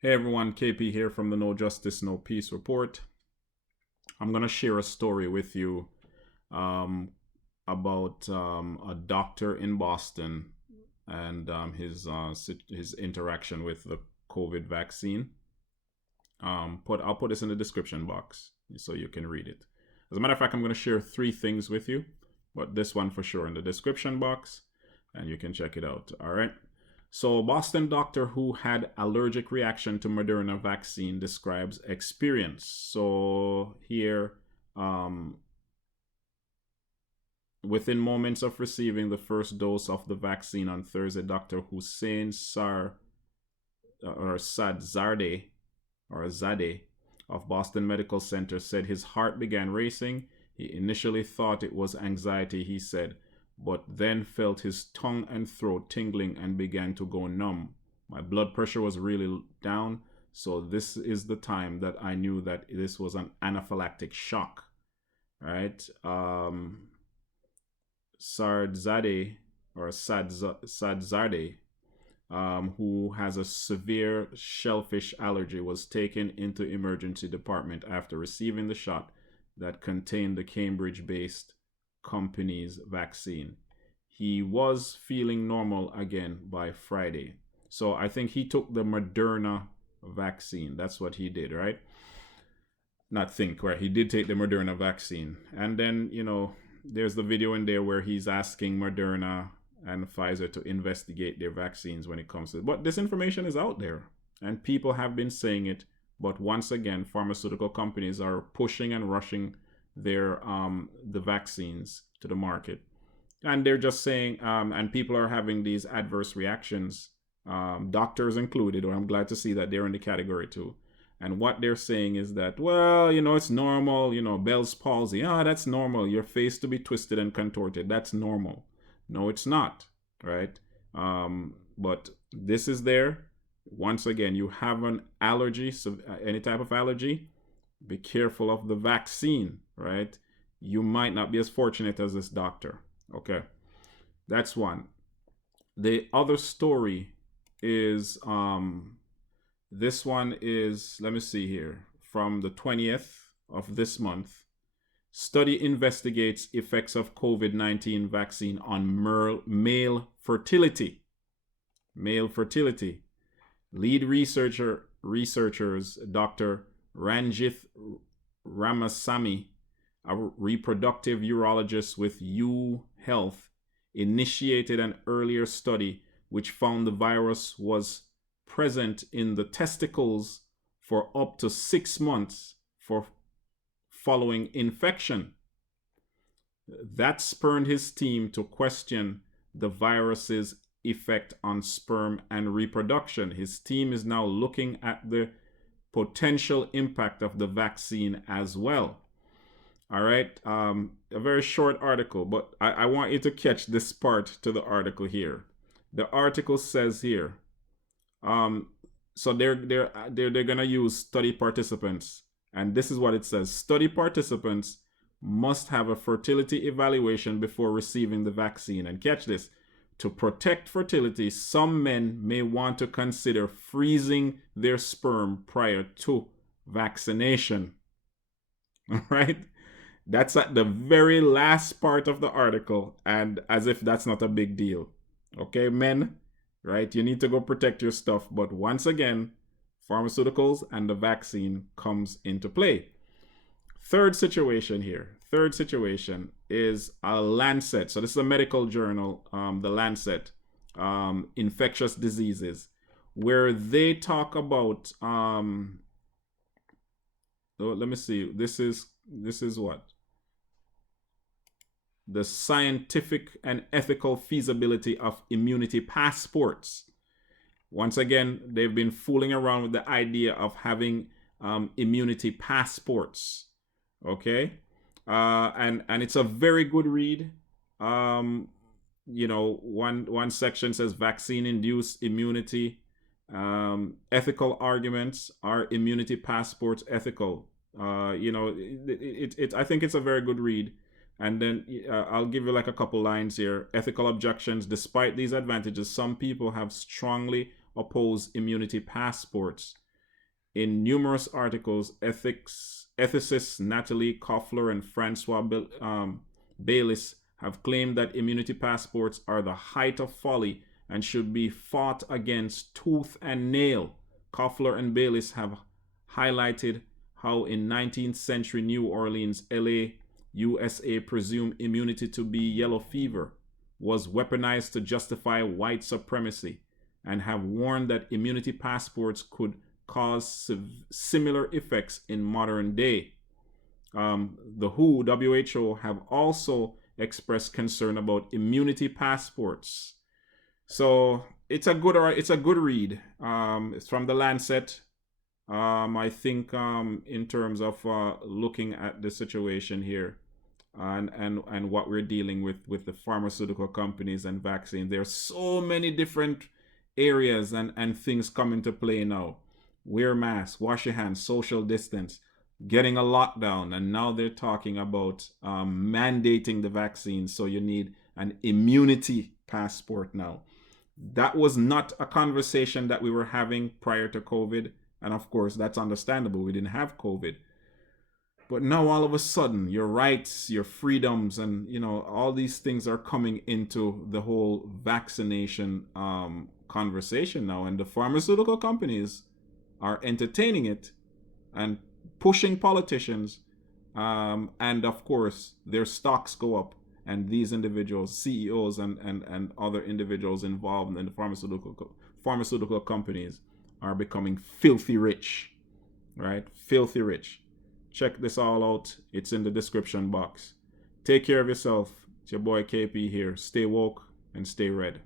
Hey everyone, KP here from the No Justice, No Peace report. I'm going to share a story with you um, about a doctor in Boston and his interaction with the COVID vaccine. I'll put this in the description box so you can read it. As a matter of fact, I'm going to share three things with you, but this one for sure in the description box, and you can check it out. All right. So, Boston doctor who had allergic reaction to Moderna vaccine describes experience. So here, um, within moments of receiving the first dose of the vaccine on Thursday, Dr. Hussein Sadzade or Zadeh of Boston Medical Center said his heart began racing. He initially thought it was anxiety, he said, but then felt his tongue and throat tingling and began to go numb. My blood pressure was really down, so this is the time that I knew that this was an anaphylactic shock. Right? Sadzade or Sadzade, who has a severe shellfish allergy, was taken into emergency department after receiving the shot that contained the Cambridge-based company's vaccine. He was feeling normal again by Friday. So I think he took the Moderna vaccine. That's what he did, right? Not think, right? He did take the Moderna vaccine. And then, there's the video in there where he's asking Moderna and Pfizer to investigate their vaccines when it comes to it. But this information is out there and people have been saying it. But once again, pharmaceutical companies are pushing and rushing their the vaccines to the market, and they're just saying, and people are having these adverse reactions, doctors included. Or I'm glad to see that they're in the category too. And what they're saying is that, well, it's normal. Bell's palsy. That's normal. Your face to be twisted and contorted. That's normal. No, it's not. Right? But this is there. Once again, you have an allergy, so any type of allergy, be careful of the vaccine, right? You might not be as fortunate as this doctor. Okay, that's one. The other story is this one is, let me see here, from the 20th of this month. Study investigates effects of COVID-19 vaccine on male fertility. Male fertility. Lead researchers Dr. Ranjith Ramasamy, a reproductive urologist with U Health, initiated an earlier study which found the virus was present in the testicles for up to 6 months following infection. That spurred his team to question the virus's effect on sperm and reproduction. His team is now looking at the potential impact of the vaccine as well. All right, a very short article, but I want you to catch this part to the article here. The article says here, so they're gonna use study participants, and this is what it says: study participants must have a fertility evaluation before receiving the vaccine. And catch this: to protect fertility, some men may want to consider freezing their sperm prior to vaccination. All right. That's at the very last part of the article, and as if that's not a big deal. Okay, men, right? You need to go protect your stuff. But once again, pharmaceuticals and the vaccine comes into play. Third situation here. Third situation is a Lancet. So this is a medical journal, the Lancet, infectious diseases, where they talk about. Let me see. This is what? The scientific and ethical feasibility of immunity passports. Once again, they've been fooling around with the idea of having immunity passports. Okay, and it's a very good read. One section says vaccine-induced immunity. Ethical arguments: are immunity passports ethical? I think it's a very good read. And then I'll give you like a couple lines here. Ethical objections: despite these advantages, some people have strongly opposed immunity passports. In numerous articles, ethicists Natalie Koffler and Francois Baylis have claimed that immunity passports are the height of folly and should be fought against tooth and nail. Koffler and Baylis have highlighted how in 19th century New Orleans, LA, USA presumed immunity to be yellow fever was weaponized to justify white supremacy, and have warned that immunity passports could cause similar effects in modern day. The WHO have also expressed concern about immunity passports. So it's a good read. It's from the Lancet. I think in terms of looking at the situation here and what we're dealing with the pharmaceutical companies and vaccines, there are so many different areas and things come into play now. Wear masks, wash your hands, social distance, getting a lockdown, and now they're talking about mandating the vaccine, so you need an immunity passport now. That was not a conversation that we were having prior to COVID, and of course that's understandable. We didn't have COVID. But now all of a sudden, your rights, your freedoms, and all these things are coming into the whole vaccination conversation now, and the pharmaceutical companies are entertaining it and pushing politicians, and of course their stocks go up, and these individuals, CEOs and other individuals involved in the pharmaceutical companies are becoming filthy rich, right? Filthy rich. Check this all out. It's in the description box. Take care of yourself. It's your boy KP here. Stay woke and stay red.